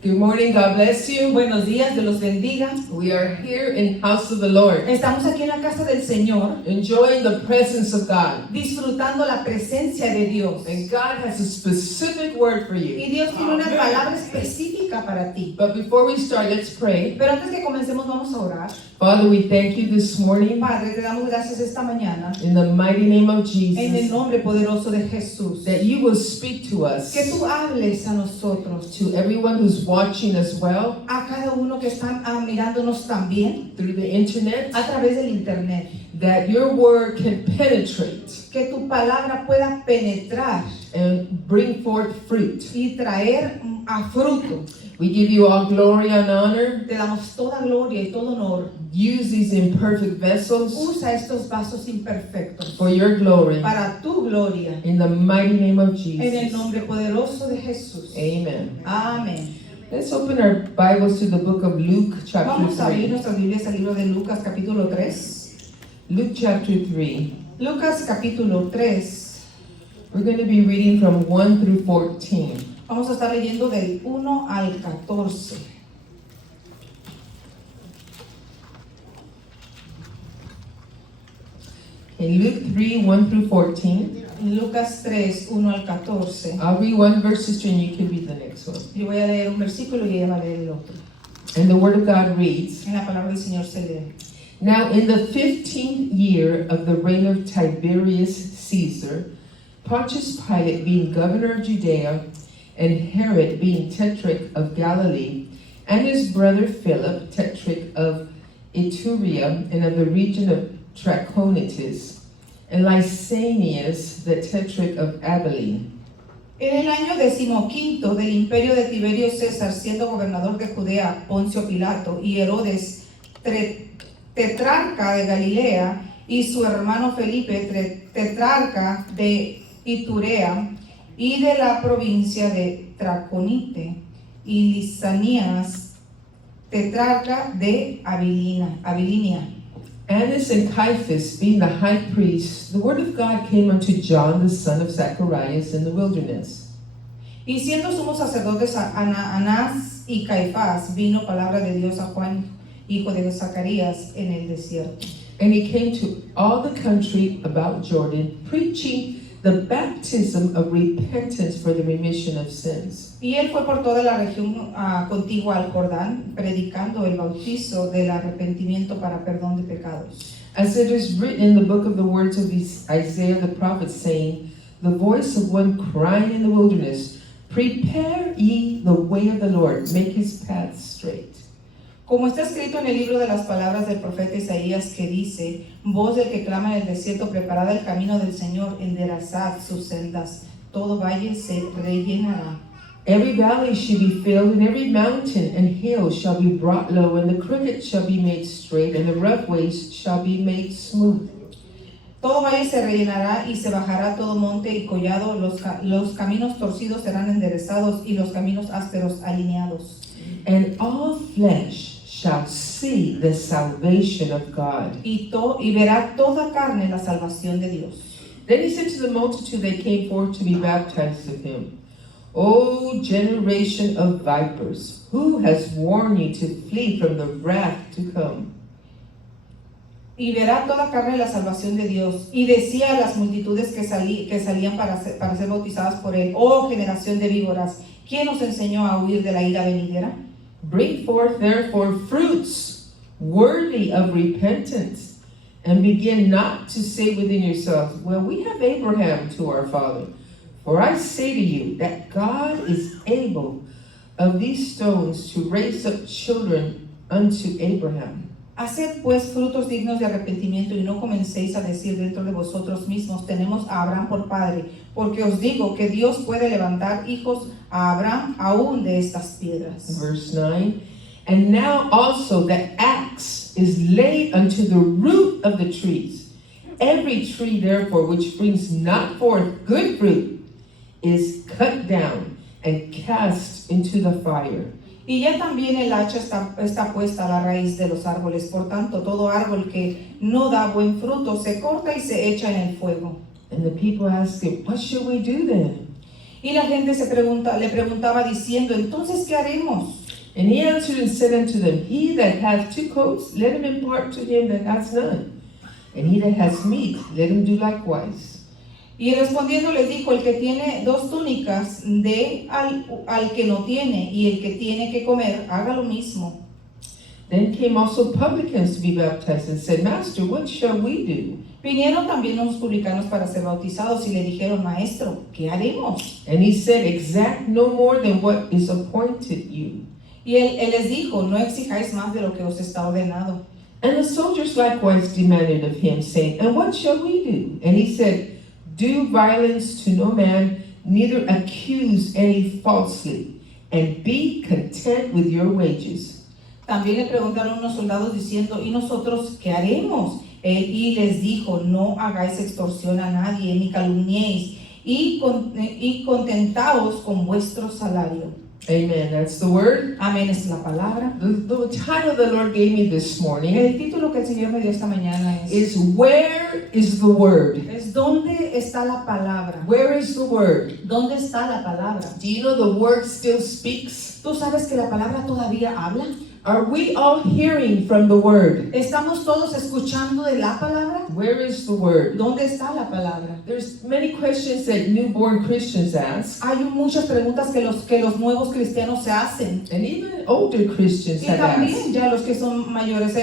Good morning, God bless you. Buenos días, Dios los bendiga. We are here in house of the Lord, Estamos aquí en la casa del Señor, enjoying the presence of God. disfrutando la presencia de Dios. And God has a specific word for Y you. Dios tiene una palabra específica para ti. But before we start, let's pray. Pero antes que comencemos vamos a orar. Father, we thank you this morning Padre, te damos gracias esta mañana in the mighty name of en el Jesus nombre poderoso de Jesús. that you will speak to us, Que tú hables a nosotros, to everyone who's watching as well a cada uno que están mirándonos también through the internet, a través del internet. that your word can penetrate Que tu palabra pueda penetrar and bring forth fruit. y traer a fruto. We give you all glory and honor. Te damos toda gloria y todo honor. Use these imperfect vessels Usa estos vasos imperfectos for your glory. para tu gloria. In the mighty name of En el Jesus. nombre poderoso de Jesús. Amen. Amén. Let's open our Bibles to the book of Luke, chapter Vamos a abrir 3. nuestras Biblias al libro de Lucas capítulo 3. Luke chapter 3. Lucas capítulo 3. We're going to be reading from 1 through 14. Vamos a estar leyendo del 1 al 14. In Luke 3, 1 through 14, Lucas 3, 1 al 14. I'll read one verse, sister, and you can read the next one. Yo voy a leer un versículo y ella va a leer el otro. And the word of God reads, En la palabra del Señor se lee. Now in the 15th year of the reign of Tiberius Caesar, Pontius Pilate being governor of Judea, and Herod being tetrarch of Galilee, and his brother Philip, tetrarch of Iturea, and of the region of Trachonitis, and Lysanias, the tetrarch of Abilene. En el año 15 del imperio de Tiberio César, siendo gobernador de Judea, Poncio Pilato y Herodes, tetrarca de Galilea, y su hermano Felipe, tetrarca de Iturea, y de la provincia de Traconite, y Lisanías, tetrarca de Abilinia. Annas and Caiaphas, being the high priests, the word of God came unto John, the son of Zacharias, in the wilderness. Y siendo sumos sacerdotes Anás y Caifás, vino palabra de Dios a Juan, hijo de Zacarías, en el desierto. And he came to all the country about Jordan, preaching the baptism of repentance for the remission of sins. Y él fue por toda la región contigua al Jordán, predicando el bautizo del arrepentimiento para perdón de pecados. As it is written in the book of the words of Isaiah the prophet, saying, The voice of one crying in the wilderness, Prepare ye the way of the Lord, make his paths straight. Como está escrito en el libro de las palabras del profeta Isaías, que dice: Voz del que clama en el desierto, preparad el camino del Señor, enderezad sus sendas, todo valle se rellenará. Every valley shall be filled, and every mountain and hill shall be brought low, and the crooked shall be made straight, and the rough ways shall be made smooth. Todo valle se rellenará y se bajará todo monte y collado, los caminos torcidos serán enderezados y los caminos ásperos alineados. And all flesh shall see the salvation of God. Y verá toda carne la salvación de Dios. Then he said to the multitude that came forth to be baptized of him, O generation of vipers, who has warned you to flee from the wrath to come? Y verá toda carne la salvación de Dios. Y decía a las multitudes que salían para ser bautizadas por él: Oh generación de víboras, ¿quién os enseñó a huir de la ira venidera? Bring forth therefore fruits worthy of repentance, and begin not to say within yourselves, Well, we have Abraham to our father. For I say to you that God is able of these stones to raise up children unto Abraham. Haced pues frutos dignos de arrepentimiento, y no comencéis a decir dentro de vosotros mismos: tenemos a Abraham por padre, porque os digo que Dios puede levantar hijos a Abraham aún de estas piedras. Verse 9, And now also the axe is laid unto the root of the trees. Every tree therefore which brings not forth good fruit is cut down and cast into the fire. Y ya también el hacha está puesta a la raíz de los árboles. Por tanto, todo árbol que no da buen fruto se corta y se echa en el fuego. And the people asked him, What shall we do then? Y la gente le preguntaba diciendo, entonces, ¿qué haremos? And he answered and said unto them, He that hath two coats, let him impart to him that hath none. And he that hath meat, let him do likewise. Y respondiendo les dijo, el que tiene dos túnicas, dé al que no tiene, y el que tiene que comer, haga lo mismo. Then came also publicans to be baptized, and said, Master, what shall we do? Vinieron también unos publicanos para ser bautizados y le dijeron, Maestro, ¿qué haremos? And he said, Exact no more than what is appointed you. Y él les dijo, no exijáis más de lo que os está ordenado. And the soldiers likewise demanded of him, saying, And what shall we do? And he said, Do violence to no man, neither accuse any falsely, and be content with your wages. También le preguntaron unos soldados diciendo, ¿y nosotros qué haremos? Y les dijo, no hagáis extorsión a nadie, ni calumniéis, y contentaos con vuestro salario. Amen. That's the word. Amén, es la palabra. The title the Lord gave me this morning El título que el Señor me dio esta mañana is Where is the Word? es ¿dónde está la palabra? Where is the Word? ¿Dónde está la palabra? Do you know the Word still speaks? ¿Tú sabes que la palabra todavía habla? Are we all hearing from the Word? ¿Estamos todos escuchando de la palabra? Where is the Word? ¿Dónde está la palabra? There's many questions that newborn Christians ask, Hay muchas preguntas que los nuevos cristianos se hacen. and even older Christians Y have también asked. ya los que son mayores,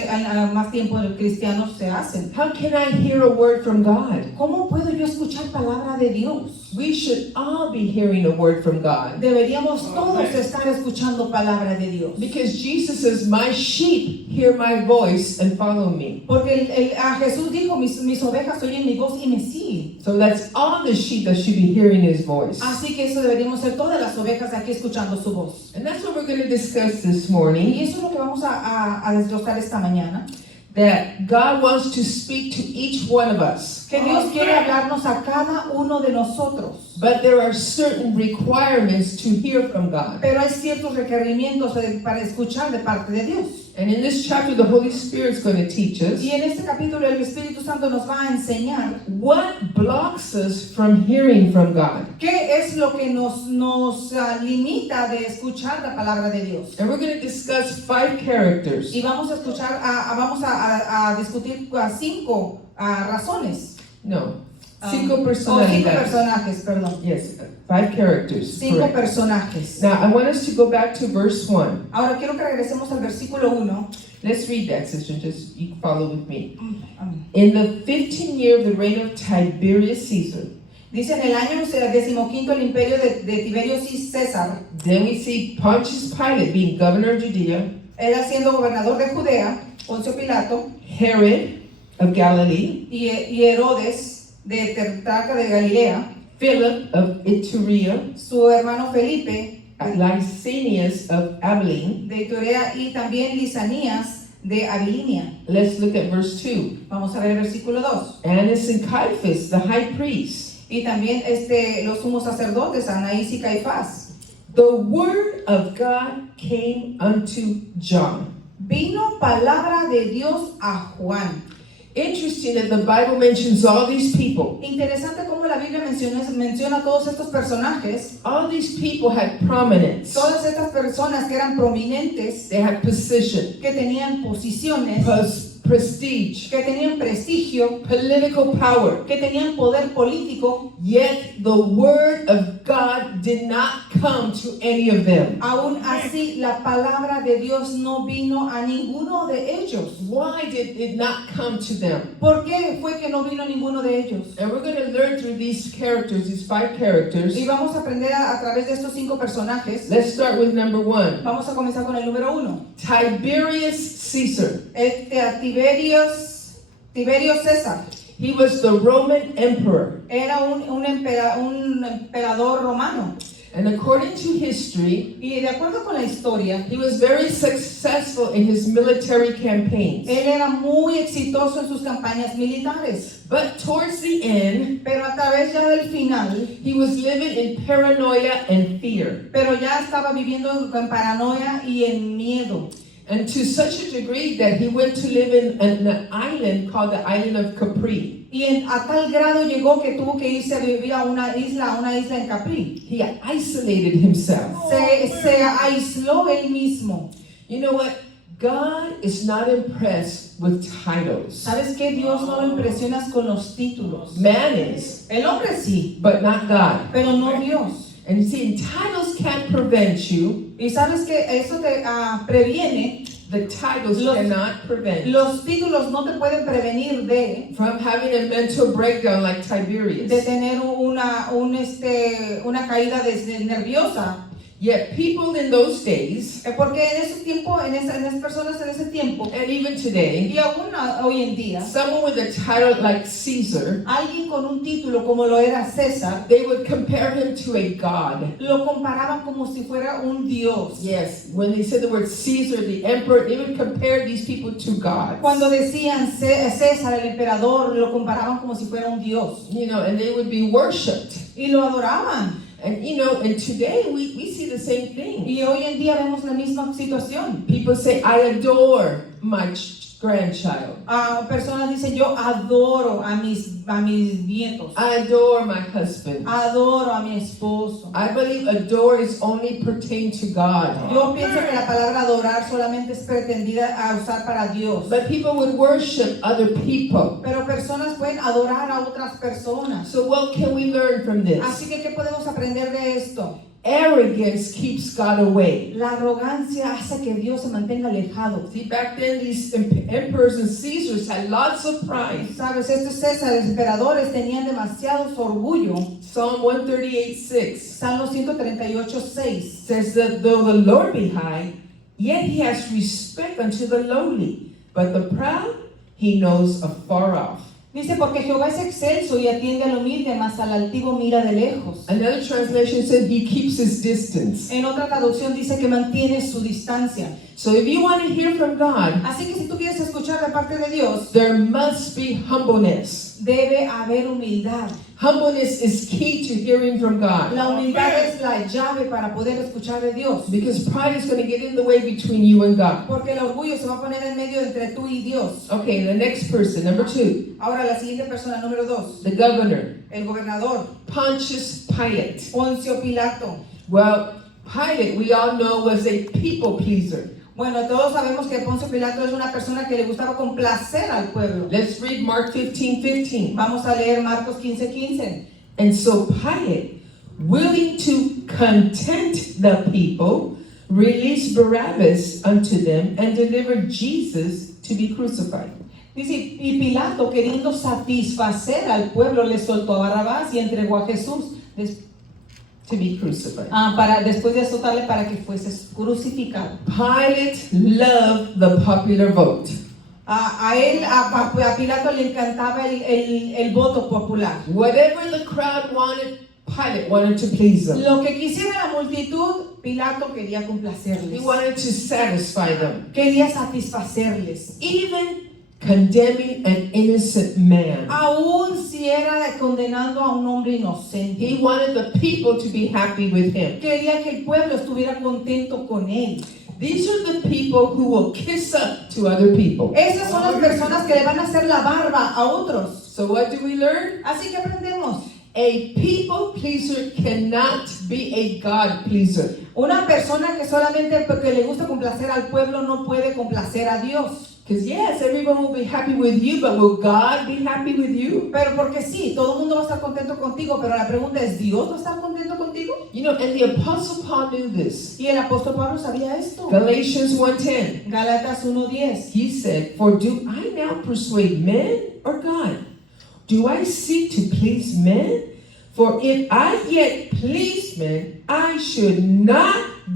más tiempo cristianos se hacen. How can I hear a word from God? ¿Cómo puedo yo escuchar palabra de Dios? We should all be hearing a word from God. Deberíamos todos estar escuchando palabra de Dios. Because Jesus says, My sheep hear my voice and follow me. Porque a Jesús dijo, mis ovejas oyen mi voz y me siguen. So that's all the sheep that should be hearing his voice. Así que eso deberíamos ser todas las ovejas aquí escuchando su voz. And that's what we're going to discuss this Y morning. eso es lo que vamos a desglosar esta mañana. That God wants to speak to each one of us. Que Dios quiere hablarnos a cada uno de nosotros. But there are certain requirements to hear from God. Pero hay ciertos requerimientos para escuchar de parte de Dios. And in this chapter, the Holy Spirit's going to teach us Y en este capítulo el Espíritu Santo nos va a enseñar what blocks us from hearing from God. qué es lo que nos limita de escuchar la palabra de Dios. And we're going to discuss 5 characters. Y vamos a escuchar, vamos a discutir 5 razones. No, 5 5 personalidades. personajes, perdón. Yes, 5 characters. 5 correct. personajes. Now, I want us to go back to verse 1. Ahora quiero que regresemos al versículo 1. Let's read that, sister. Just you follow with me. In the 15th year of the reign of Tiberius Caesar, Dice en el año 15 el imperio de Tiberio César, then we see Pontius Pilate being governor of Judea, él siendo gobernador de Judea, Poncio Pilato, Herod of Galilee, y Herodes de Tetrarca de Galilea, Philip of Iturea, su hermano Felipe Lysanias of Abilene. de Iturea y también Lisanías de Abilinia. Let's look at verse 2. Vamos a ver el versículo 2. Annas and Caiaphas, the high priests. Y también los sumos sacerdotes, Anaís y Caifás. The word of God came unto John. Vino palabra de Dios a Juan. Interesting that the Bible mentions all these people. Interesante cómo la Biblia menciona a todos estos personajes. All these people had prominence. Todas estas personas que eran prominentes, They had position, que tenían posiciones, prestige, que tenían prestigio, political power. que tenían poder político. Yet the word of God did not come to any of them. Aún así, la palabra de Dios no vino a ninguno de ellos. Why did it not come to them? ¿Por qué fue que no vino ninguno de ellos? And we're going to learn through these characters, these 5 characters. Y vamos a aprender a través de estos 5 personajes. Let's start with number 1. Vamos a comenzar con el número 1. Tiberius Caesar. Tiberio César He was the Roman emperor. era un emperador romano. And according to history, Y de acuerdo con la historia, he was very successful in his military campaigns. él era muy exitoso en sus campañas militares. But towards the end, Pero a través ya del final, he was living in paranoia and fear. pero ya estaba viviendo en paranoia y en miedo. And to such a degree that he went to live in an island called the island of Capri. A tal grado llegó que tuvo que irse a vivir a una isla en Capri. He isolated himself. Se aisló él mismo. You know what? God is not impressed with titles. ¿Sabes qué? Dios no lo impresionas con los títulos. Man is, El hombre sí, but not God. pero no Dios. And you see, titles can't prevent you. Y sabes que eso te previene. The titles Los- cannot prevent Los títulos no te pueden prevenir from having a mental breakdown like de Tiberius. tener una caída nerviosa. Yet people in those days, Porque en ese tiempo, en esas personas en ese tiempo, and even today, y aún hoy en día, someone with a title like Caesar, alguien con un título como lo era César, they would compare him to a god. lo comparaban como si fuera un dios. Yes, when they said the word Caesar, the emperor, they would compare these people to gods. Cuando decían César, el emperador, lo comparaban como si fuera un dios. You know, and they would be worshipped. Y lo adoraban. And you know, and today we see the same thing. Y hoy en día vemos la misma situación. People say, I adore my grandchild. Personas dicen, yo adoro a mis nietos. I adore my husband. Adoro a mi esposo. I believe adore is only pertain to God. Yo pienso que la palabra adorar solamente es pretendida a usar para Dios. But people would worship other people. Pero personas pueden adorar a otras personas. So what can we learn from this? Así que, ¿qué podemos aprender de esto? Arrogance keeps God away. La arrogancia hace que Dios se mantenga alejado. See, back then these emperors and Caesars had lots of pride. Sabes, estos Césares, emperadores, tenían demasiado orgullo. Psalm 138:6 Salmo 138:6. says that though the Lord be high, yet he has respect unto the lowly, but the proud he knows afar off. Dice, porque Jehová es excelso y atiende al humilde, mas al altivo mira de lejos. Another translation said he keeps his distance. En otra traducción dice que mantiene su distancia. So if you want to hear from God, Así que si tú quieres escuchar de parte de Dios, there must be humbleness. debe haber humildad. Humbleness is key to hearing from God. La humildad es la llave para poder escuchar de Dios. Because pride is going to get in the way between you and God. Porque el orgullo se va a poner en medio entre tú y Dios. Okay, the next person, number 2, Ahora la siguiente persona, número 2. the governor, El gobernador, Pontius Pilate. Poncio Pilato. Well, Pilate, we all know, was a people pleaser. Bueno, todos sabemos que Poncio Pilato es una persona que le gustaba complacer al pueblo. Let's read Mark 15:15. Vamos a leer Marcos 15:15. And so Pilate, willing to content the people, released Barabbas unto them and delivered Jesus to be crucified. Dice, y Pilato, queriendo satisfacer al pueblo, le soltó a Barrabás y entregó a Jesús To be crucified. después de azotarle para que fuese crucificado. Pilate loved the popular vote. A Pilato le encantaba el voto popular. Whatever the crowd wanted, Pilate wanted to please them. Lo que quisiera la multitud, Pilato quería He complacerles. wanted to satisfy them. Quería satisfacerles. Even condemning an innocent man. Aún si era condenando a un hombre inocente. He wanted the people to be happy with him. Quería que el pueblo estuviera contento con él. These are the people who will kiss up to other people. Esas son las personas que le van a hacer la barba a otros. So what do we learn? Así que aprendemos. A people pleaser cannot be a God pleaser. Una persona que solamente porque le gusta complacer al pueblo no puede complacer a Dios. Because yes, everyone will be happy with you, but will God be happy with you? Pero porque sí, todo el mundo va a estar contento contigo, pero la pregunta es, ¿Dios va a estar contento contigo? You know, and the Apostle Paul knew this. Y el apóstol Pablo sabía esto. Galatians 1:10. Gálatas 1:10. He said, "For do I now persuade men or God? Do I seek to please men? For if I yet please men, I should not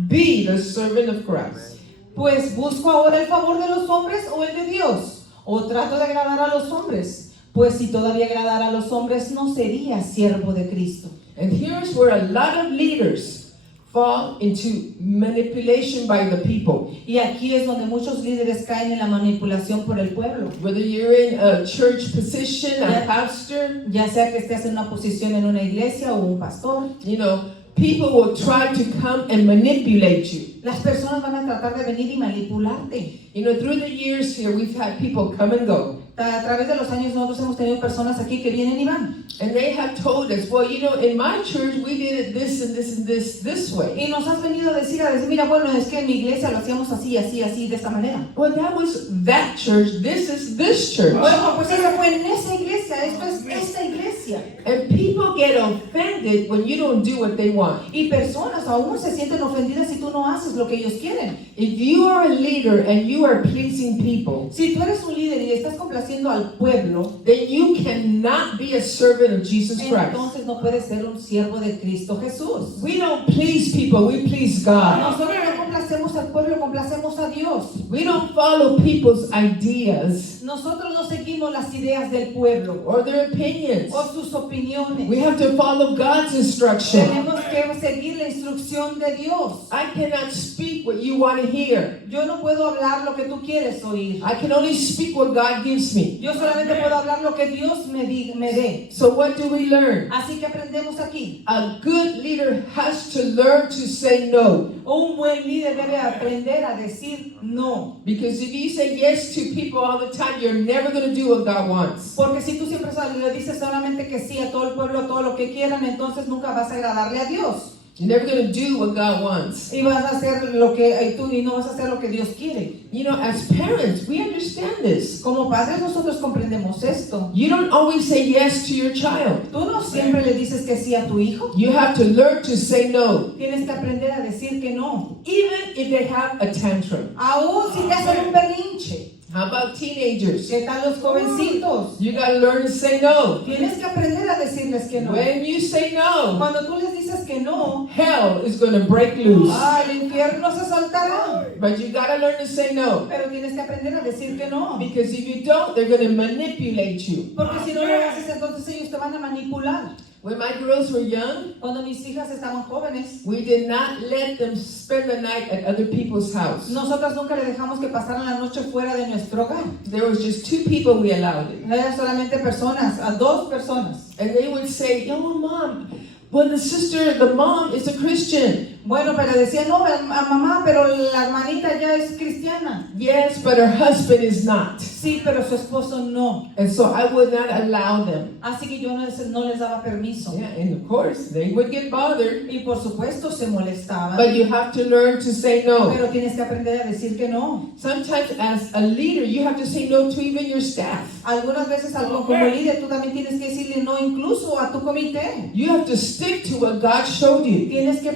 be the servant of Christ." Pues busco ahora el favor de los hombres o el de Dios, o trato de agradar a los hombres. Pues si todavía agradara a los hombres, no sería siervo de Cristo. And here's where a lot of leaders fall into manipulation by the people. Y aquí es donde muchos líderes caen en la manipulación por el pueblo. Whether you're in a church position, a pastor, Ya sea que estés en una posición en una iglesia o un pastor, you know, people will try to come and manipulate you. Las personas van a tratar de venir y manipularte. You know, through the years here, we've had people come and go. A través de los años nosotros hemos tenido personas aquí que vienen y van. And they have told us, well, you know, in my church, we did it this and this and this way. Y nos has venido a decir, mira, bueno, es que en mi iglesia lo hacíamos así, así, así, de esta manera. Well, that was that church. This is this church. Bueno, pues eso fue en esa iglesia, esto es esta iglesia. And people get offended when you don't do what they want. Y personas aún se sienten ofendidas si tú no haces lo que ellos quieren. If you are a leader and you are pleasing people, Si tú eres un líder y estás complaciendo al pueblo, then you cannot be a servant of Jesus Christ. entonces no puedes ser un siervo de Cristo Jesús. We don't please people, we please God. Nosotros no complacemos al pueblo, complacemos a Dios. We don't follow people's ideas Nosotros no seguimos las ideas del pueblo or their opinions. o sus opiniones. We have to follow God's instruction. Tenemos que seguir la instrucción de Dios. I cannot speak what you want to hear. Yo no puedo hablar lo que tú quieres oír. I can only speak what God gives me. Yo solamente puedo hablar lo que Dios me dé. So what do we learn? Así que aprendemos aquí. A good leader has to learn to say no. Un buen líder debe aprender a decir no. Because if you say yes to people all the time, you're never going to do what God wants. Porque si tú siempre le dices solamente que sí a todo el pueblo, a todo lo que quieran, entonces nunca vas a agradarle a Dios. You're never going to do what God wants. Y vas a hacer lo que tú y no vas a hacer lo que Dios quiere. You know, as parents, we understand this. Como padres nosotros comprendemos esto. You don't always say yes to your child. Tú no siempre le dices que sí a tu hijo. You have to learn to say no, Tienes que aprender a decir que no. even if they have a tantrum. Aún si te hacen un berrinche. How about teenagers? ¿Qué tal los jovencitos? You got to learn to say no. Tienes que aprender a decirles que no. When you say no, Cuando tú les dices que no, hell is going to break loose. el infierno se saltará. But you got to learn to say no. Pero tienes que aprender a decir que no. Because if you don't, they're going to manipulate you. Porque si no lo haces, entonces ellos te van a manipular. When my girls were young, Cuando mis hijas estaban jóvenes, we did not let them spend the night at other people's house. nosotras nunca le dejamos que pasaran la noche fuera de nuestro hogar. There was just 2 people we allowed it. Eran solamente personas, a 2 personas. And they would say, "Oh, mom, well, the mom is a Christian." Bueno, pero decía, no, mamá, pero la hermanita ya es cristiana. Yes, but her husband is not. Sí, pero su esposo no. And so I would not allow them. Así que yo no les daba permiso. Yeah, and of course, they would get bothered. Y por supuesto se molestaban. But you have to learn to say no. Pero tienes que aprender a decir que no. Sometimes as a leader, you have to say no to even your staff. Algunas veces como líder tú también tienes que decirle no incluso a tu comité. You have to stick to what God showed you. Tienes que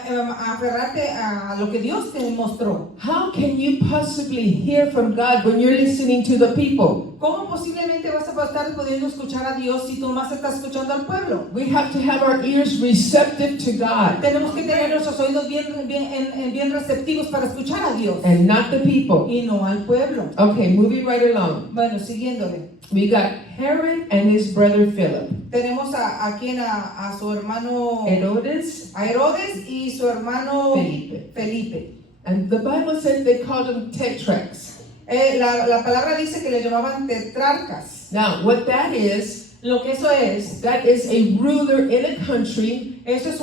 aferrarte a lo que Dios te mostró. How can you possibly hear from God when you're listening to the people? ¿Cómo posiblemente vas a estar pudiendo escuchar a Dios si tú más estás escuchando al pueblo? We have to have our ears receptive to God Tenemos que tener nuestros oídos bien receptivos para escuchar a Dios and not the people. y no al pueblo. Okay, moving right along. Bueno, siguiéndole. We got Herod and his brother Philip. Tenemos a su hermano Herodes, a Herodes y su hermano Felipe. and the Bible says they called them tetrarchs. La palabra dice que le llamaban tetrarcas. Now, what that is Lo que eso es a ruler in a country, eso es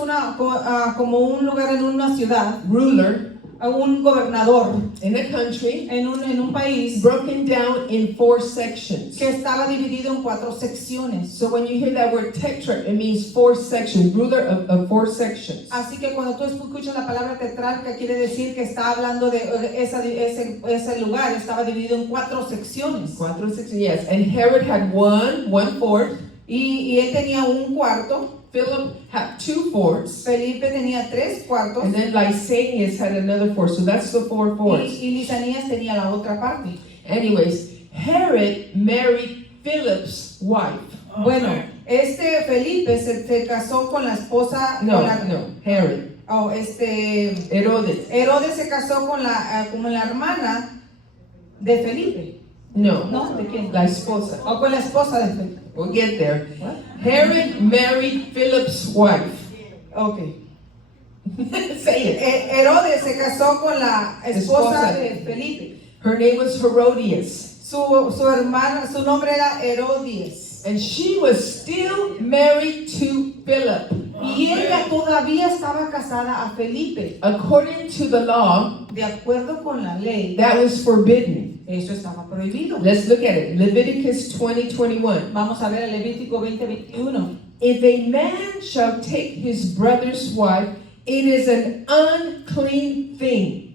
como un lugar en una ciudad, ruler un gobernador in a country, en un país broken down in 4 sections. que estaba dividido en 4 secciones. So when you hear that word tetrarch, it means 4 sections, ruler of 4 sections. Así que cuando tú escuchas la palabra tetrarca, quiere decir que está hablando de ese lugar, estaba dividido en 4 secciones. 4 sections, yes. And Herod had 1/4. Y él tenía un cuarto, Philip had 2/4. Felipe tenía 3 cuartos, And then Lysanias had another 4. So that's the 4/4. y Lisanías tenía la otra parte. Anyways, Herod married Philip's wife. Bueno, Felipe se casó con la esposa, No, con la, Herod. Herodes Herodes. se casó con la hermana de Felipe. No. ¿No? ¿De quién? La esposa. O con la esposa de Felipe. We'll get there. What? Herod married Philip's wife. Okay. Say it. Herodes se casó con la esposa Esposa. de Felipe. Her name was Herodias. Su hermana, su nombre era Herodias. And she was still married to Philip. Y ella todavía estaba casada a Felipe. According to the law, De acuerdo con la ley, that was forbidden. eso estaba prohibido. Let's look at it. Leviticus 20:21. Vamos a ver el Levítico 20:21. If a man shall take his brother's wife, it is an unclean thing.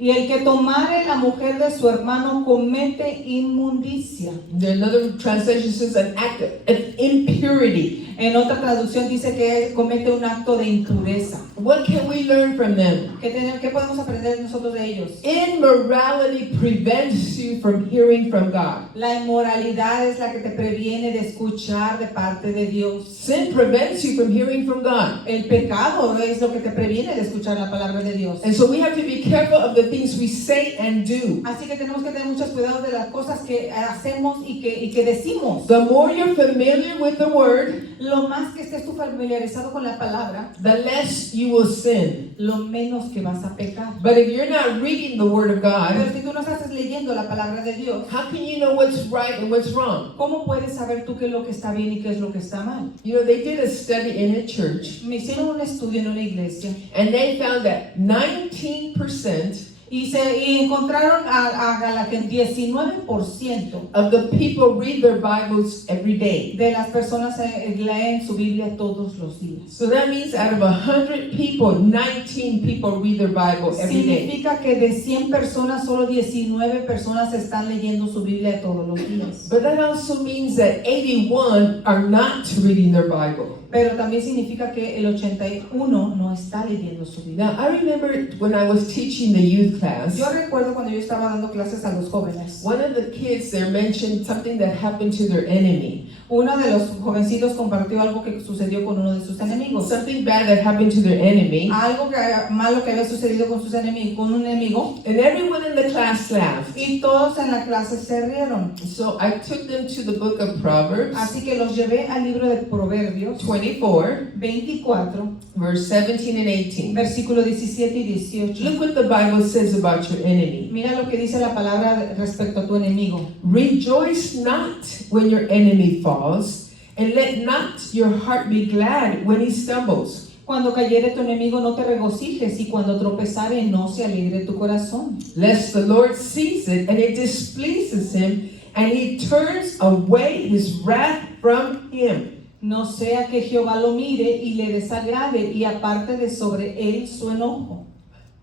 Y el que tomare la mujer de su hermano comete inmundicia. Another translation says an act of impurity. En otra traducción dice que comete un acto de impureza. What can we learn from them? ¿Qué podemos aprender nosotros de ellos? Immorality prevents you from hearing from God. La inmoralidad es la que te previene de escuchar de parte de Dios. Sin prevents you from hearing from God. El pecado es lo que te previene de escuchar la palabra de Dios. And so we have to be careful of the things we say and do. Así que tenemos que tener muchos cuidados de las cosas que hacemos y que decimos. The more you're familiar with the word, Lo más que estés tú familiarizado con la palabra, the less you will sin. lo menos que vas a pecar. But if you're not reading the word of Pero God, si tú no estás leyendo la palabra de Dios, how can you know what's right and what's wrong? ¿cómo puedes saber tú qué es lo que está bien y qué es lo que está mal? You know, they did a study in a church, Me hicieron un estudio en una iglesia and they found that 19% y encontraron a la que 19% of the people read their Bibles every day. de las personas leen su Biblia todos los días. So that means out of 100 people, 19 people read their Bible every day. Significa que de 100 personas, solo 19 personas están leyendo su Biblia todos los días. But that also means that 81 are not reading their Bible. Pero también significa que el 81 no está leyendo su Biblia. Now, I remember when I was teaching the youth class, Yo recuerdo cuando yo estaba dando clases a los jóvenes, one of the kids there mentioned something that happened to their enemy. uno de los jovencitos compartió algo que sucedió con uno de sus enemigos. Something bad that happened to their enemy. Algo malo que había sucedido con con un enemigo. And everyone in the class laughed. Y todos en la clase se rieron. So I took them to the book of Proverbs, Así que los llevé al libro de Proverbios 24, 24, verse 17 and 18. versículo 17 y 18. Look what the Bible says about your enemy. Mira lo que dice la palabra respecto a tu enemigo. Rejoice not when your enemy falls, and let not your heart be glad when he stumbles. Cuando cayere tu enemigo, no te regocijes, y cuando tropezare, no se alegre tu corazón. Lest the Lord sees it, and it displeases him, and he turns away his wrath from him. No sea que Jehová lo mire y le desagrade y aparte de sobre él su enojo.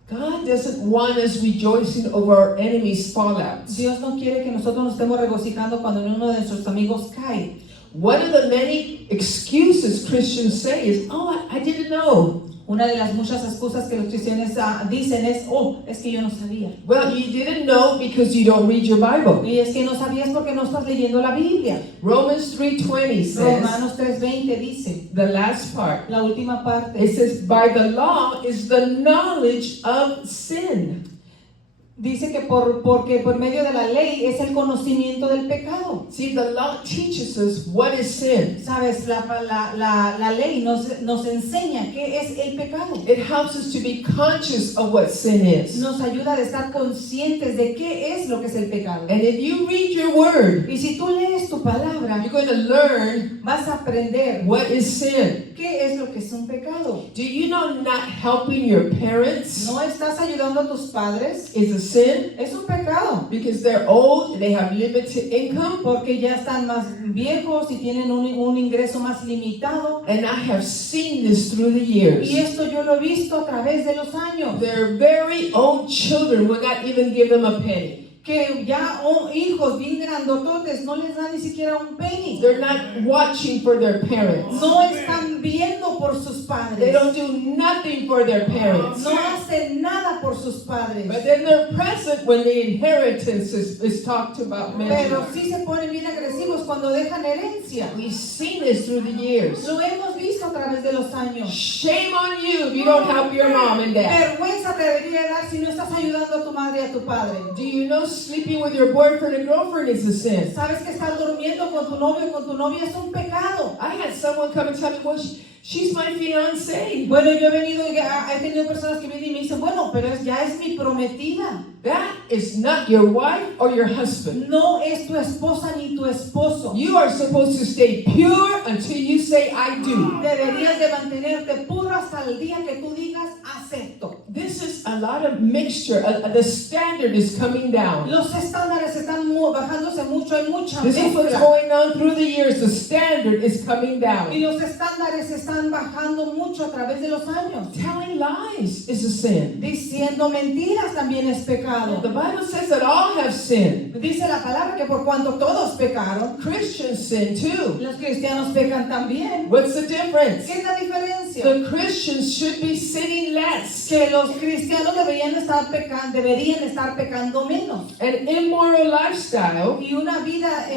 God doesn't want us rejoicing over our enemies' fallouts. Dios no quiere que nosotros nos estemos regocijando cuando uno de nuestros amigos cae. One of the many excuses Christians say is, oh, I didn't know. Una de las muchas excusas que los cristianos dicen es que yo no sabía. Well, you didn't know because you don't read your Bible. Y es que no sabías porque no estás leyendo la Biblia. Romans 3:20 says, Romanos 3:20 dice, the last part, la última parte, it says, by the law is the knowledge of sin. dice que porque por medio de la ley es el conocimiento del pecado. See, the law teaches us what is sin. Sabes, la ley nos enseña qué es el pecado. It helps us to be conscious of what sin is. Nos ayuda a estar conscientes de qué es lo que es el pecado. And if you read your word, Y si tú lees tu palabra, you're going to learn vas a aprender what is sin. qué es lo que es un pecado. Do you know not helping your parents ¿No estás ayudando a tus padres? is a sin? Es un pecado. Because they're old, they have limited income. Porque ya están más viejos y tienen un ingreso más limitado. And I have seen this through the years. Y esto yo lo he visto a través de los años. Their very own children will not even give them a penny. Que ya hijos bien grandototes no les da ni siquiera un penny. They're not watching for their parents. No están viendo por sus They padres. don't do nothing for their parents. No hacen nada por sus padres. But then they're present when the inheritance is talked about. Pero sí se ponen bien agresivos cuando dejan herencia. We've seen this through the years. Lo hemos visto a través de los años. Shame on you if you don't help your mom and dad. Vergüenza te debería dar si no estás ayudando a tu madre y a tu padre. Do you know sleeping with your boyfriend and girlfriend is a sin? Sabes que estar durmiendo con tu novio o con tu novia es un pecado. I had someone come and tell me, well, she's my fiancée. Bueno, yo he tenido personas que vienen y me dicen, bueno, pero ya es mi prometida. That is not your wife or your husband. No es tu esposa ni tu esposo. You are supposed to stay pure until you say, I do. Deberías de mantenerte puro hasta el día que tú digas acepto. This is a lot of mixture. The standard is coming down. Los estándares están bajándose mucho, hay mucha This is what's mezcla. going on through the years. The standard is coming Y down. los estándares están bajando mucho a través de los años. Telling lies is a sin. Diciendo mentiras también es pecado. The Bible says that all have sinned. Dice la palabra que por cuanto todos pecaron, Christians sin too. los cristianos pecan también. What's the difference? ¿Qué es la diferencia? The Christians should be sinning less. Que los cristianos deberían estar pecando menos. An immoral lifestyle Y una vida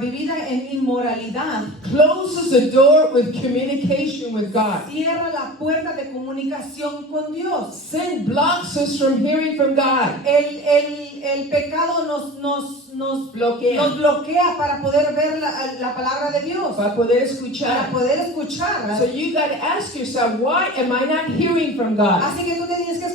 vivida en inmoralidad closes the door with communication with God. cierra la puerta de comunicación con Dios. Sin blocks us from hearing from God. El pecado nos bloquea para poder ver la palabra de Dios, Para poder para escuchar. poder escuchar. So you got to ask yourself, why am I not hearing from God? Así que tú te tienes que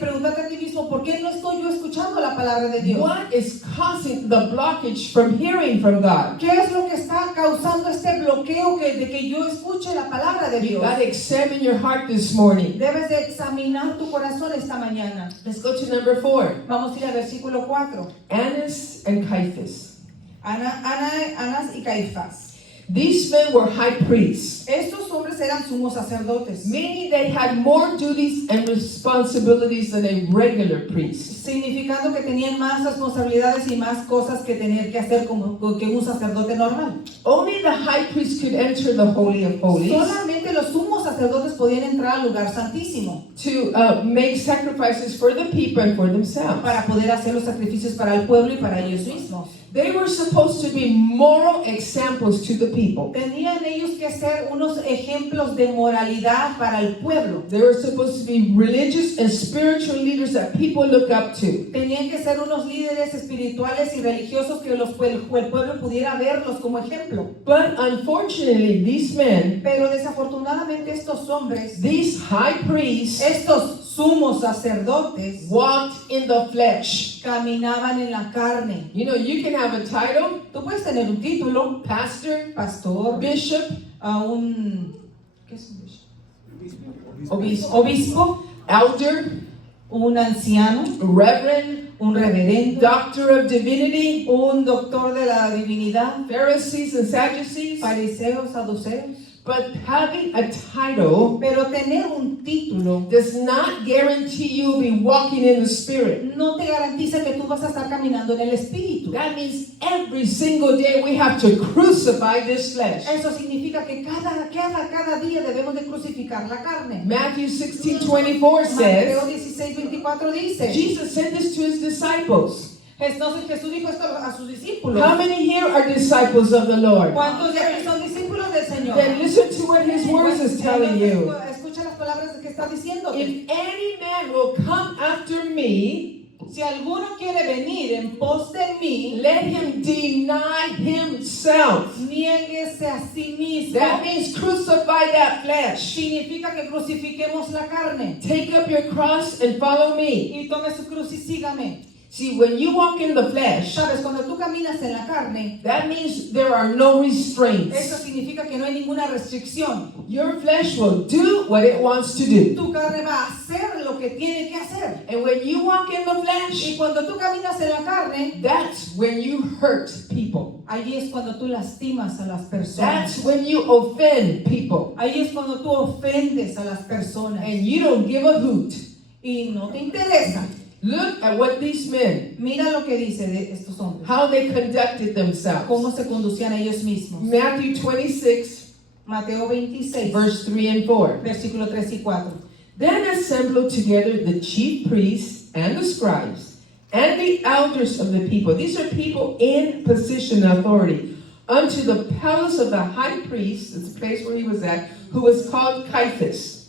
pregúntate a ti mismo, ¿por qué no estoy yo escuchando la palabra de Dios? What is causing the blockage from hearing from God? ¿Qué es lo que está causando este bloqueo de que yo escuche la palabra de You Dios? got to examine your heart this morning. Debes de examinar tu corazón esta mañana. Let's go to number 4. Vamos a ir al versículo 4. Annas and Caiaphas. Anás y Caifás. These men were high priests, Estos hombres eran sumos sacerdotes, meaning they had more duties and responsibilities than a regular priest. significando que tenían más responsabilidades y más cosas que tener que hacer que un sacerdote normal. Only the high priest could enter the Holy of Holies Solamente los sumos sacerdotes podían entrar al lugar santísimo to make sacrifices for the people and for themselves. para poder hacer los sacrificios para el pueblo y para ellos mismos. They were supposed to be moral examples to the people. Tenían ellos que ser unos ejemplos de moralidad para el pueblo. They were supposed to be religious and spiritual leaders that people look up to. Tenían que ser unos líderes espirituales y religiosos que el pueblo pudiera verlos como ejemplo. But unfortunately, these men, Pero desafortunadamente estos hombres, these high priests, estos sumos sacerdotes, walked in the flesh. caminaban en la carne. You know, you can have a title, Tú puedes tener un título, pastor, pastor, bishop, ¿qué es un bishop? obispo, elder, Un anciano, reverend, un reverendo, doctor of divinity, un doctor de la divinidad, Pharisees and Sadducees. fariseos, saduceos. But having a title Pero tener un título does not guarantee you'll be walking in the Spirit. no te garantiza que tú vas a estar caminando en el espíritu. That means every single day we have to crucify this flesh. Eso significa que cada día debemos de crucificar la carne. Matthew 16:24 Mateo says, 16:24 dice, Jesus said this to his disciples. entonces Jesús dijo esto a sus discípulos. How many here are disciples of the Lord? ¿Cuántos de aquí son discípulos del Señor? Then listen to what his words is telling you. Escucha las palabras que está diciendo. If any man will come after me, Si alguno quiere venir en pos de mí, let him deny himself. niéguese a sí mismo. That means crucify that flesh. Significa que crucifiquemos la carne. Take up your cross and follow me. Y tome su cruz y sígame. See, when you walk in the flesh, Sabes, cuando tú caminas en la carne, that means there are no eso restraints. significa que no hay ninguna restricción. Your flesh will do what it wants to do. Tu carne va a hacer lo que tiene que hacer. And when you walk in the Y flesh, cuando tú caminas en la carne, that's when you hurt people. ahí es cuando tú lastimas a las personas. That's when you offend people. Ahí es cuando tú ofendes a las personas. And you don't give a hoot. Y no te interesa. Look at what these men, Mira lo que dice de estos hombres. how they conducted themselves. Cómo se conducían ellos mismos. Matthew 26, Mateo 26, verse 3 and 4. versículo 3 y 4. Then assembled together the chief priests and the scribes and the elders of the people. These are people in position and authority. Unto the palace of the high priest, it's the place where he was at, who was called Caiaphas.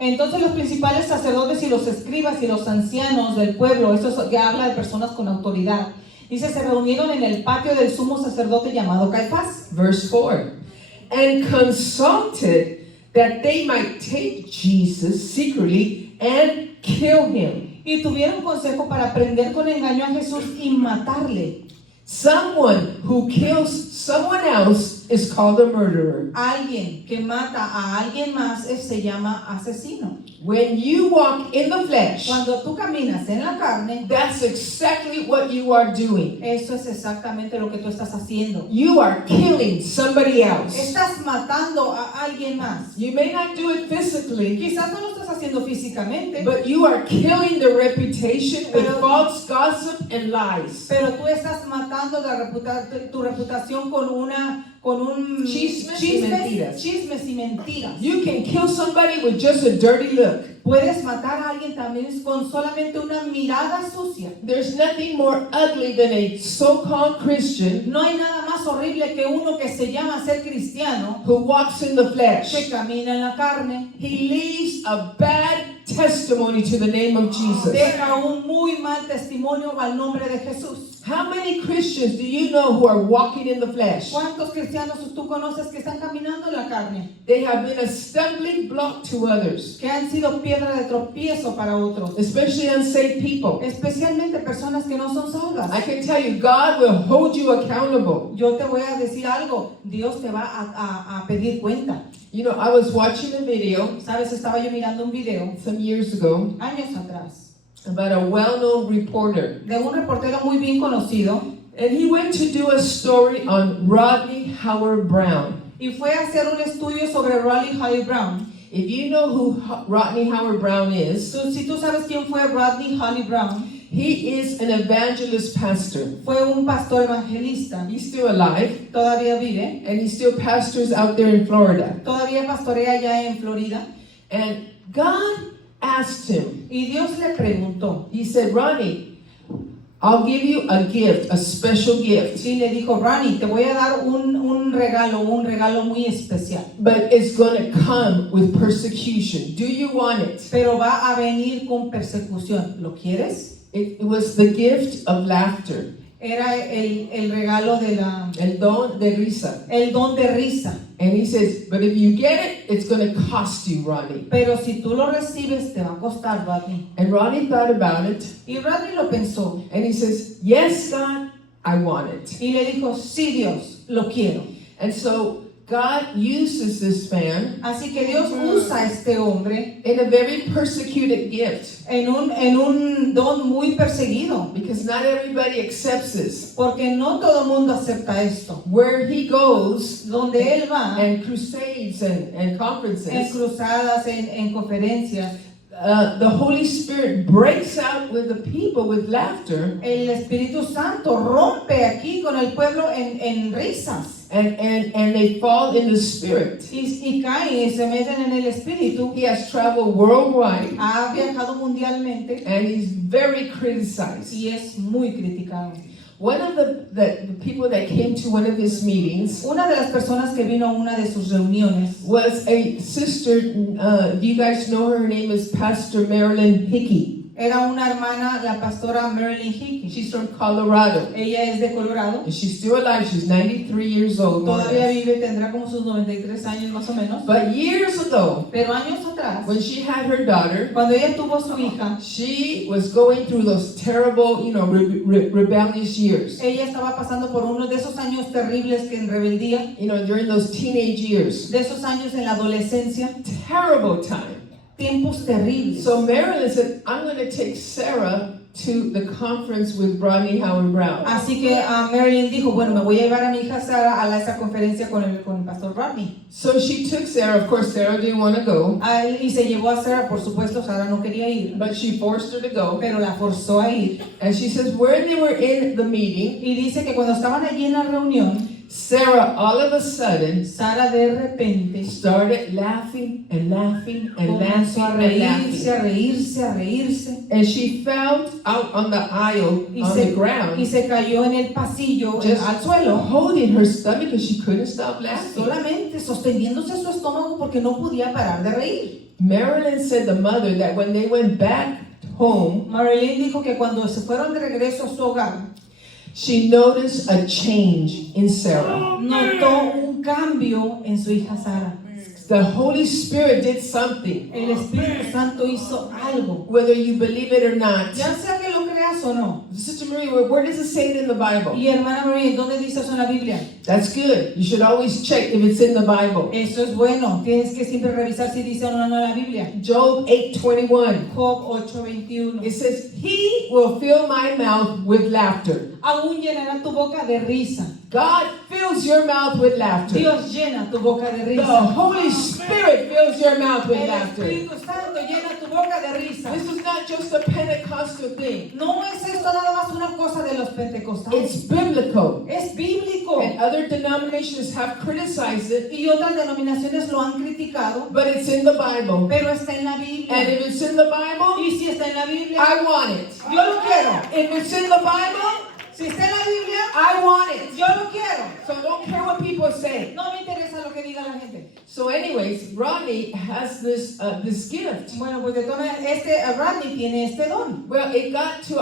Entonces los principales sacerdotes y los escribas y los ancianos del pueblo, esto ya habla de personas con autoridad, dice, se reunieron en el patio del sumo sacerdote llamado Caifás. Verse 4. And consulted that they might take Jesus secretly and kill him. Y tuvieron consejo para prender con engaño a Jesús y matarle. Someone who kills someone else is called a murderer. Alguien que mata a alguien más se llama asesino. When you walk in the flesh, Cuando tú caminas en la carne, that's exactly what you are doing. eso es exactamente lo que tú estás haciendo. You are killing somebody else. Estás matando a alguien más. You may not do it physically, Quizás no lo estás haciendo físicamente, but you are killing the reputation with Pero- false gossip and lies. pero tú estás matando tu reputación con un Chismes y mentiras. chismes y mentiras. You can kill somebody with just a dirty look. Puedes matar a alguien también con solamente una mirada sucia. There's nothing more ugly than a so-called Christian No hay nada más horrible que uno que se llama ser cristiano, who walks in the que flesh. camina en la carne, He leaves a bad testimony to the name of Jesus. deja un muy mal testimonio al nombre de Jesús. How many Christians do you know who are walking in the flesh? ¿Cuántos cristianos tú conoces que están caminando en la carne? They have been a stumbling block to others, Que han sido piedra de tropiezo para otros, especially unsaved people. especialmente personas que no son salvas. I can tell you, God will hold you accountable. Yo te voy a decir algo, Dios te va a pedir cuenta. You know, I was watching a video Sabes, estaba yo mirando un video some years ago años atrás about a well-known reporter. de un reportero muy bien conocido And he went to do a story on Rodney Howard Brown. y fue a hacer un estudio sobre Rodney Howard Brown. If you know who Rodney Howard Brown is, Si tú sabes quién fue Rodney Howard Brown, he is an evangelist pastor. fue un pastor evangelista. He's still alive, Todavía vive, and he still pastors out there in Florida. todavía pastorea allá en Florida. And God asked him, Y Dios le preguntó, he said, Ronnie, I'll give you a gift, a special gift, y le dijo, Ronnie, te voy a dar un regalo muy especial. but it's going to come with persecution. Do you want it? Pero va a venir con persecución. ¿Lo quieres? It was the gift of laughter, Era el regalo de el don de risa. el don de risa. And he says, but if you get it, it's going to cost you, Ronnie. Pero si tú lo recibes, te va a costar, Rodney. And Ronnie thought about it, Y Rodney lo pensó. and he says, yes, God, I want it. Y le dijo, sí, Dios, lo quiero. And so God uses this man Así que Dios usa a este hombre in a very persecuted gift, en un don muy perseguido. because not everybody accepts this. Porque no todo el mundo acepta esto. Where he goes Donde él va, and crusades and en conferences, cruzadas, en conferencias, the Holy Spirit breaks out with the people with laughter, el Espíritu Santo rompe aquí con el pueblo en risas. and they fall in the Spirit. Y caen y se meten en el Espíritu. He has traveled worldwide, Ha viajado mundialmente and he's very criticized. y es muy criticado. One of the people that came to one of his meetings Una de las personas que vino a una de sus reuniones was a sister. You guys know her. Her name is Pastor Marilyn Hickey. era una hermana, la pastora Marilyn Hickey. She's from Colorado, Ella es de Colorado. and she's still alive. She's 93 years old. more or Todavía less. vive, tendrá como sus 93 años más o menos. But years ago, Pero años atrás, when she had her daughter, cuando ella tuvo a su hija, she was going through those terrible, rebellious years. ella estaba pasando por uno de esos años terribles que en rebeldía, During those teenage years, de esos años en la adolescencia, terrible time. tiempos terribles. So Marilyn said, I'm going to take Sarah to the conference with Rodney Howard Brown. Así que Marilyn dijo, bueno, me voy a llevar a mi hija Sara a esa conferencia con el pastor Rodney. So she took Sarah. Of course, Sarah didn't want to go, Y se llevó a Sara, por supuesto, Sara no quería ir, but she forced her to go. pero la forzó a ir. And she says, when they were in the meeting, Y dice que cuando estaban allí en la reunión, Sarah all of a sudden Sara de repente started laughing and laughing and comenzó a laughing and reírse, laughing. a reírse, a reírse. And she fell out on the aisle Y on the ground, se cayó en el pasillo, just al suelo, holding her stomach because she couldn't stop laughing. solamente sosteniéndose su estómago porque no podía parar de reír. Marilyn said the mother that when they went back home, Marilyn dijo que cuando se fueron de regreso a su hogar, she noticed a change in Sarah. notó un cambio en su hija Sara. The Holy Spirit did something, El Espíritu Santo hizo algo. whether you believe it or not. Ya sea que lo creas o no. Sister Marie, where does it say it in the Bible? Y hermana María, ¿dónde dice eso en la Biblia? That's good. You should always check if it's in the Bible. Eso es bueno. Tienes que siempre revisar si dice o no en la Biblia. Job 8:21. Job 8:21. It says, He will fill my mouth with laughter. Aún llenará tu boca de risa. God fills your mouth with laughter. Dios llena tu boca de The risa. Holy Spirit fills your mouth with El laughter. Espíritu Santo llena tu boca de risa. This is not just a Pentecostal thing. No es esto nada más una cosa de los pentecostales. It's biblical. Es bíblico. And other denominations have criticized it, Y otras denominaciones lo han criticado, but it's in the Bible. pero está en la And Biblia. if it's in the Bible, Y si está en la Biblia, I want it. yo lo quiero. If it's in the Bible, Si está en la Biblia, I want it. yo lo quiero. So I don't care what people say. No me interesa lo que diga la gente. So anyways, Rodney has this gift. Bueno, pues de todas maneras, Rodney tiene este don. Well, it got to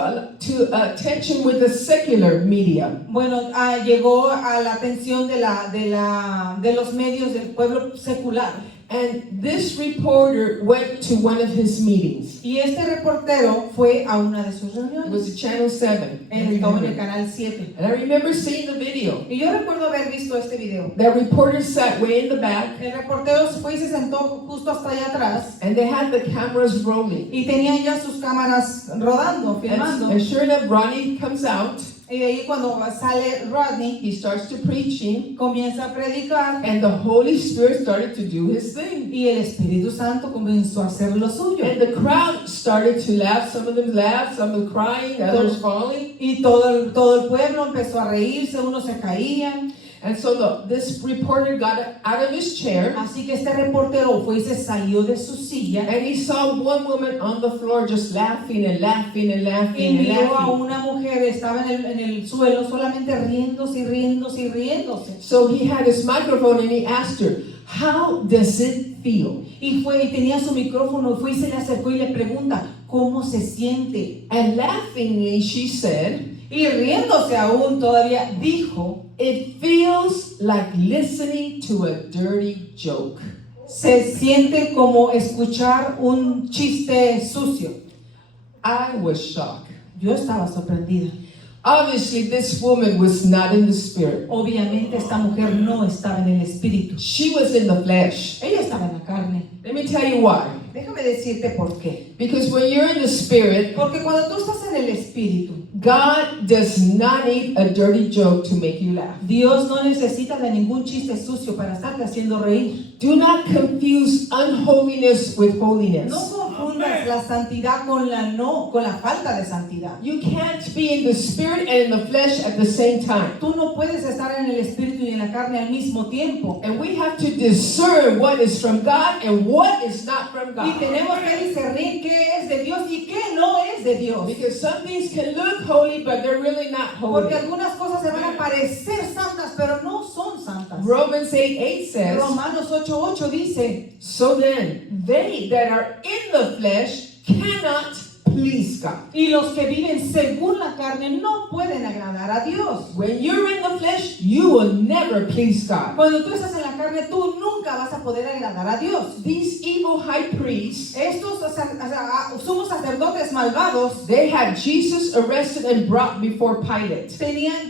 attention with the secular media. Bueno, llegó a la atención de los medios del pueblo secular. And this reporter went to one of his meetings. Y este reportero fue a una de sus It was reuniones. at Channel 7. Estaba en el canal 7. And I remember seeing the video. Y yo recuerdo haber visto este video. That reporter sat way in the back, El reportero fue y se sentó justo hasta allá atrás. and they had the cameras rolling. Y tenían ya sus cámaras rodando, filmando. And sure enough, Rodney comes out. Y de ahí cuando sale Rodney, He starts to preaching, comienza a predicar. and the Holy Spirit started to do His thing. Y el Espíritu Santo comenzó a hacer lo suyo. And the crowd started to laugh. Some of them laughed, some of them crying, others falling. Y todo el pueblo empezó a reírse, unos se caían. And so this reporter got out of his chair, Así que este reportero fue y se salió de su silla and he saw one woman on the floor just laughing and laughing and y laughing and miró a laughing. una mujer, estaba en el suelo solamente riéndose y riéndose y riéndose. So he had his microphone and he asked her, "How does it feel?" Y fue y tenía su micrófono, fue y se le acercó y le pregunta, ¿cómo se siente? And laughingly she said, Y riéndose aún todavía dijo, "It feels like listening to a dirty joke." se siente como escuchar un chiste sucio. I was shocked. Yo estaba sorprendida. Obviously, this woman was not in the spirit. Obviamente esta mujer no estaba en el espíritu. She was in the flesh. Ella estaba en la carne. Let me tell you why. Déjame decirte por qué. Because when you're in the spirit, Porque cuando tú estás en el espíritu, God does not need a dirty joke to make you laugh. Dios no necesita de ningún chiste sucio para estarte haciendo reír. Do not confuse unholiness with No holiness. confundas la santidad con la falta de santidad. You can't be in the spirit and in the flesh at the same time. Tú no puedes estar en el espíritu y en la carne al mismo tiempo. And we have to discern what is from God and what is not from Y God. tenemos que discernir qué es de Dios y qué no es de Dios. Because some things can look holy, but they're really not holy. Porque algunas cosas se van a parecer santas, pero no son santas. Romans 8:8 says, Romanos 8:8 dice, "So then, they that are in the flesh cannot please God." y los que viven según la carne no pueden agradar a Dios. When you're in the flesh, you will never please God. Cuando tú estás en la carne, tú nunca vas a poder agradar a Dios. These evil high priests, Estos sumos sacerdotes malvados they had Jesus arrested and brought before Pilate. tenían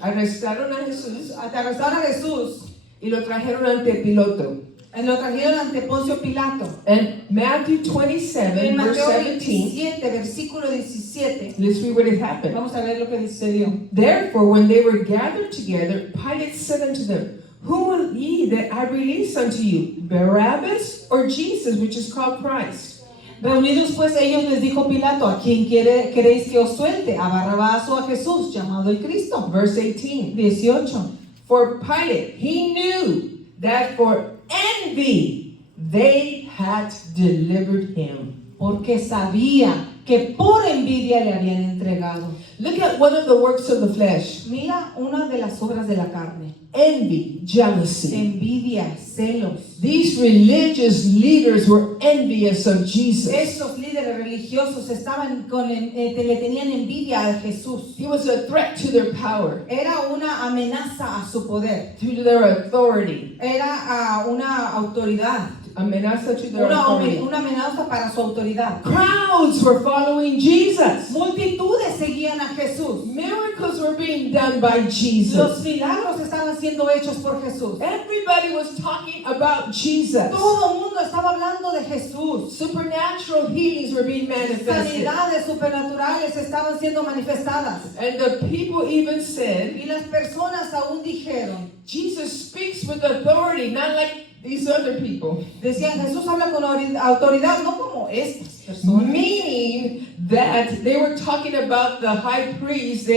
Arrestaron a Jesús arrestaron a Jesús, y lo trajeron ante Piloto. lo trajeron ante Poncio Pilato. And Matthew 27, En verse Mateo 17, 27, versículo 17, let's read what had happened. vamos a ver lo que sucedió. Therefore, when they were gathered together, Pilate said unto them, "Whom will ye that I release unto you, Barabbas or Jesus, which is called Christ?" Reunidos pues ellos les dijo Pilato, ¿a quién queréis que os suelte? ¿A Barrabás o a Jesús, llamado el Cristo? Verse 18. 18. For Pilate, he knew that for envy they had delivered him. Porque sabía que por envidia le habían entregado. Look at one of the works of the flesh. Mira una de las obras de la carne. Envy, jealousy. Envidia, celos. These religious leaders were envious of Jesus. Estos líderes religiosos estaban le tenían envidia a Jesús. He was a threat to their power, Era una amenaza a su poder. to their authority. Era una autoridad. Amenaza to their authority. Una amenaza para su autoridad. Crowds were following Jesus. Multitudes seguían a Jesús. Miracles were being done by Los Jesus. milagros estaban siendo hechos por Jesús. Everybody was talking about Jesus. Todo el mundo estaba hablando de Jesús. Supernatural healings were being manifested. Sanidades supernaturales estaban siendo manifestadas. And the people even said, Y las personas aún dijeron, Jesus speaks with authority, not like these other people. decían, Jesús habla con autoridad, no como estas personas. Meaning that they were talking about the high priest.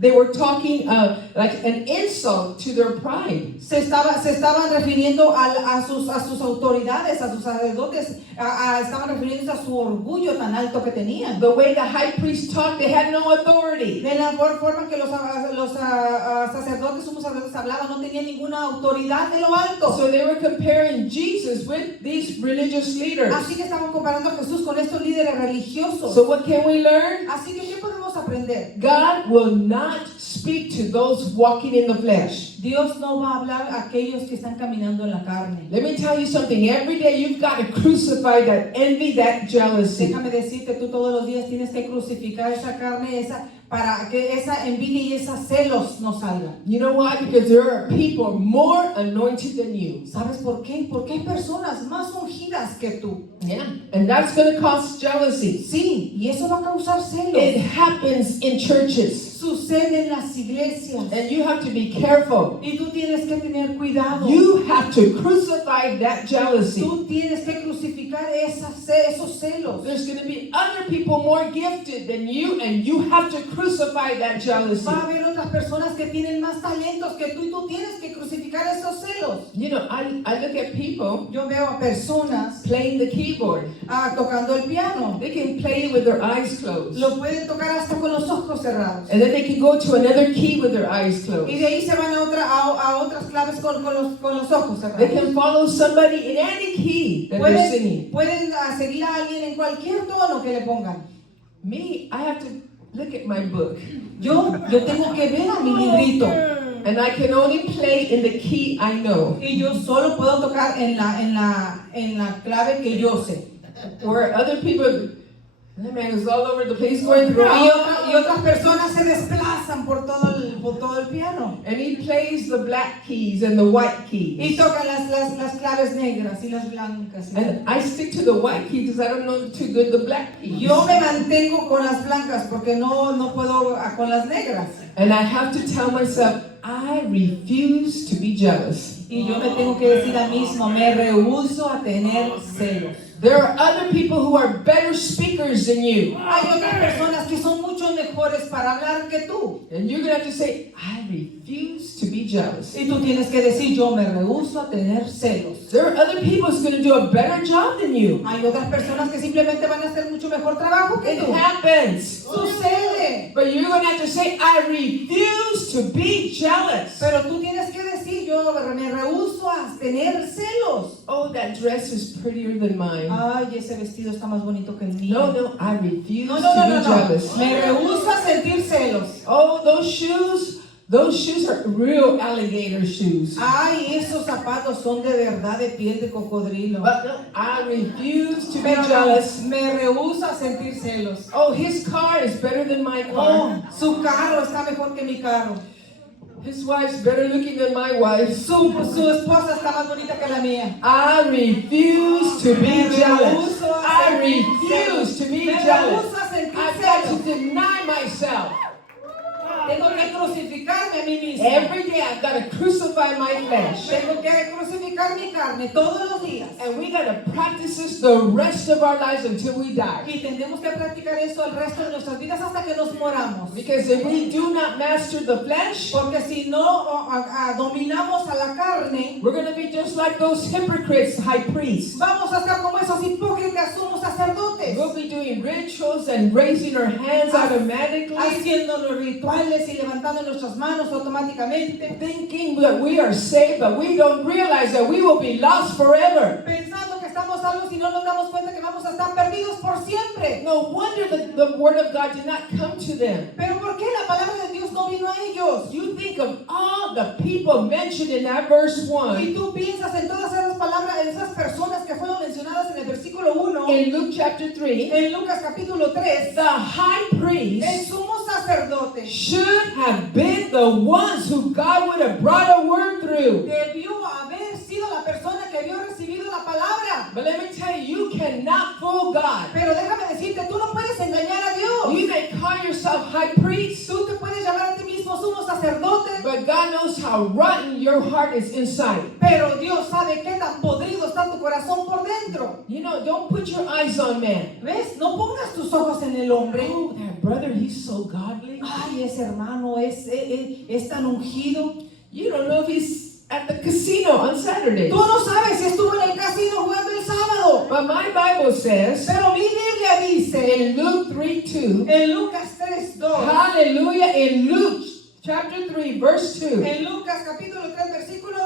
They were talking like an insult to their pride. Se estaban refiriendo a sus autoridades, a sus sacerdotes, estaban refiriéndose a su orgullo tan alto que tenían. The way the high priest talked, they had no authority. De la forma que los sacerdotes, sumos sacerdotes hablaban, no tenían ninguna autoridad de lo alto. So they were comparing Jesus with these religious leaders. Así que estaban comparando a Jesús con estos líderes religiosos. So what can we learn? Así que, ¿qué podemos aprender? God will not speak to those walking in the flesh. Dios no va a hablar a aquellos que están caminando en la carne. Let me tell you something. Every day you've got to crucify that envy, that jealousy. Déjame decirte, tú todos los días tienes que crucificar esa carne, para que esa envidia y esos celos no salgan. You know why? Because there are people more anointed than you. ¿Sabes por qué? Porque hay personas más ungidas que tú. Yeah. And that's going to cause jealousy. Sí, y eso va a causar celos. It happens in churches. Sucede en las iglesias. And you have to be careful. Y tú tienes que tener cuidado. You have to crucify that jealousy. Tú tienes que crucificar esos celos. There's going to be other people more gifted than you, and you have to crucify that jealousy. Va a haber otras personas que tienen más talentos que tú y tú tienes que crucificar esos celos. You know, I look at people Yo veo a personas playing the keyboard. tocando el piano. They can play it with their eyes closed. Lo pueden tocar hasta con los ojos cerrados. And then they can go to another key with their eyes closed. Y de ahí se van a otras claves con los ojos They cerrados. can follow somebody in any key that they're singing. Pueden seguir a alguien en cualquier tono que le pongan. Me, I have to look at my book. Yo tengo que ver a mi librito. And I can only play in the key I know. Y yo solo puedo tocar en la clave que yo sé. Where other people, that man is all over the place going through. Y otras personas se desplazan por todo el piano. And he plays the black keys and the white Y keys. tocan las claves negras y las blancas. And I stick to the white key because I don't know too good the black keys. Yo me mantengo con las blancas porque no puedo con las negras. And I have to tell myself, I refuse to be jealous. Y yo me tengo que decir a mí mismo, me rehúso a tener celos. There are other people who are better speakers than you. Hay otras personas que son mucho mejores para hablar que tú. And you're going to have to say, I refuse to be jealous. Y tú tienes que decir, yo me rehúso a tener celos. There are other people who's going to do a better job than you. Hay otras personas que simplemente van a hacer mucho mejor trabajo que It tú. happens. Sucede. But you're going to have to say, I refuse to be jealous. Pero tú tienes que decir, yo me rehúso a tener celos. Oh, that dress is prettier than mine. Ay, ese vestido está más bonito que el mío. No, I refuse No. to be jealous. Me rehúso a sentir celos. Oh, those shoes are real alligator shoes. Ay, esos zapatos son de verdad de piel de cocodrilo. But no, I refuse to be Pero jealous. me rehúso a sentir celos. Oh, his car is better than my Oh, car. su carro está mejor que mi carro. His wife's better looking than my wife. Su esposa está más bonita que la mía. I refuse to be Me jealous. rehuso a I sentir refuse to be Me jealous. rehuso a sentir I've got to celos. deny myself. Tengo que crucificarme a mí misma. Every day I've got to crucify my flesh. Tengo que crucificar mi carne todos los días. And we got to practice this the rest of our lives until we die. Y tenemos que practicar esto el resto de nuestras vidas hasta que nos moramos. Because if we do not master the flesh, Porque si no dominamos a la carne, we're going to be just like those hypocrites, high priests. vamos a estar como esos hipócritas sumos sacerdotes, We'll be doing rituals and raising our hands automatically, haciendo los rituales y levantando nuestras manos automáticamente, thinking that we are saved, but we don't realize that we will be lost forever. pensando que estamos salvos y no nos damos cuenta que vamos a estar perdidos por siempre. No wonder that the word of God did not come to them. Pero ¿por qué la palabra de Dios no vino a ellos? You think of all the people mentioned in that verse Y 1 tú piensas en todas esas palabras, en esas personas que fueron mencionadas en el versículo 1, in Luke chapter 3, en Lucas capítulo 3, the high el priest sumo sacerdote should have been the ones who God would have brought a word through. debió haber sido la persona que había recibido la palabra. But let me tell you, you cannot fool God. Pero déjame decirte, tú no puedes engañar a Dios. You may call yourself high priest, Tú te puedes llamar a ti mismo sumo sacerdote, but God knows how rotten your heart is inside. pero Dios sabe qué tan podrido está tu corazón por dentro. You know, don't put your eyes on man. ¿Ves? No pongas tus ojos en el hombre. Oh, that brother, he's so godly. Ay, ese hermano es tan ungido. You don't know if he's at the casino on Saturday. Tú no sabes si estuvo en el casino jugando el sábado. But my Bible says Pero mi Biblia dice in Luke 3:2, en Lucas 3:2, hallelujah, in Luke chapter 3, verse 2, en Lucas capítulo 3 versículo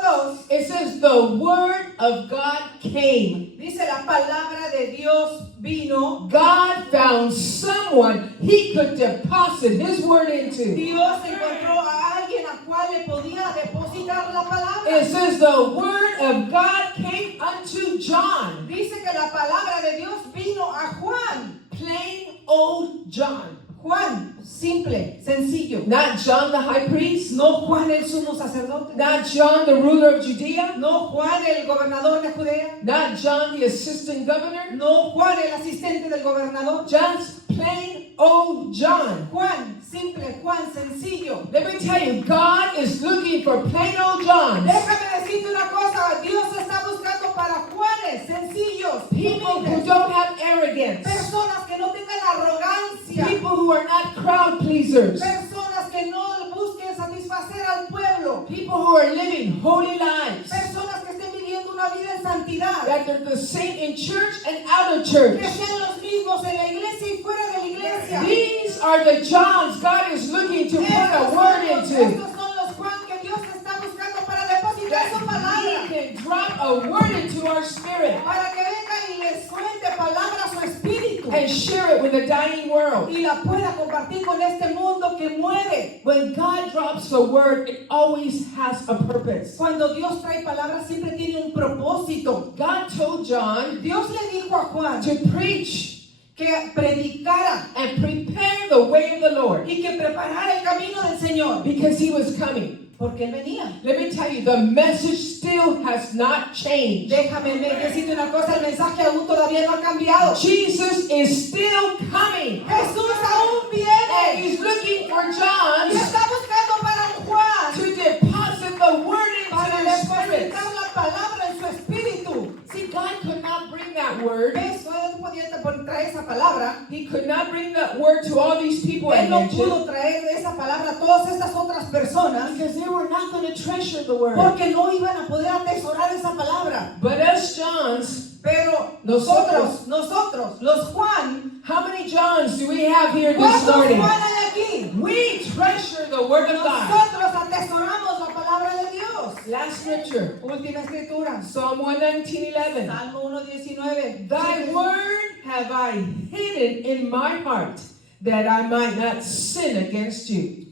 2, it says, the word of God came. dice la palabra de Dios vino. God found someone he could deposit his word into. Dios encontró a alguien a cual le podía depositar la palabra. It says the word of God came unto John. Dice que la palabra de Dios vino a Juan. Plain old John. Juan, simple, sencillo. Not John the high priest. No Juan el sumo sacerdote. Not John the ruler of Judea. No Juan el gobernador de Judea. Not John the assistant governor. No Juan el asistente del gobernador. Just plain old John. Juan, simple, Juan, sencillo. Let me tell you, God is looking for plain old Johns. Déjame decirte una cosa, Dios está buscando para Juanes, sencillos, People who humildes, don't have arrogance. personas que no tengan arrogancia, People who are not crowd pleasers. personas que no busquen satisfacer al pueblo, People who are living holy lives. personas que estén viviendo una vida en santidad, That they're the same in church and out of church. que sean los mismos en la iglesia y fuera de la iglesia. These are the Johns God is looking to put a word into. Estos son los Juan que Dios está buscando para depositar su That palabra, He can drop a word into our spirit para que venga y les cuente palabra a su espíritu and share it with a dying world. y la pueda compartir con este mundo que muere. When God drops a word, it always has a purpose. Cuando Dios trae palabras siempre tiene un propósito. God told John Dios le dijo a Juan to preach que predicara and prepare the way of the Lord y que preparara el camino del Señor, because He was coming. porque Él venía. Let me tell you, the message still has not changed. Déjame decirte una cosa, el mensaje aún todavía no ha cambiado. Jesus is still coming. Jesús aún And viene He's looking for y John está buscando para un Juan to deposit the word into para their spirit. depositar la palabra en su espíritu. See, God could not bring that word. ¿Ves? No podía traer esa palabra. He could not bring that word to all these people I Él no mentioned pudo traer esa palabra a todas estas otras personas because they were not going to treasure the word. porque no iban a poder atesorar esa palabra. But us Johns, Pero Nosotros. nosotros, los Juan, how many Johns do we have here this ¿cuántos morning? Juan hay aquí? We treasure the word of God. Nosotros atesoramos la palabra de Dios. Last scripture, Última escritura. Psalm 119:11. Salmo 1:19. Thy word have I hidden in my heart, that I might not sin against you.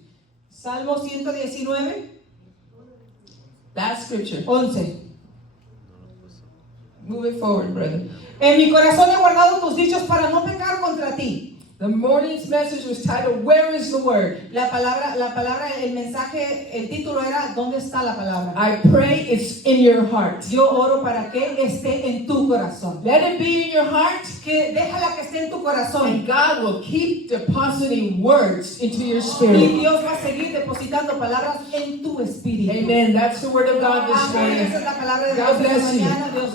Salmo 119, Last scripture. 11. Move it forward, brother. En mi corazón he guardado tus dichos para no pecar contra ti. The morning's message was titled, Where is the Word? La palabra, el mensaje, el título era ¿dónde está la palabra? I pray it's in your heart. Yo oro para que esté en tu corazón. Let it be in your heart, Que déjala que esté en tu corazón. and God will keep depositing words into your Y spirit. Dios va a seguir depositando palabras en tu espíritu. Amen. That's the word of God this Amén. morning. Esa es la palabra de God Dios esta bless you. mañana. Dios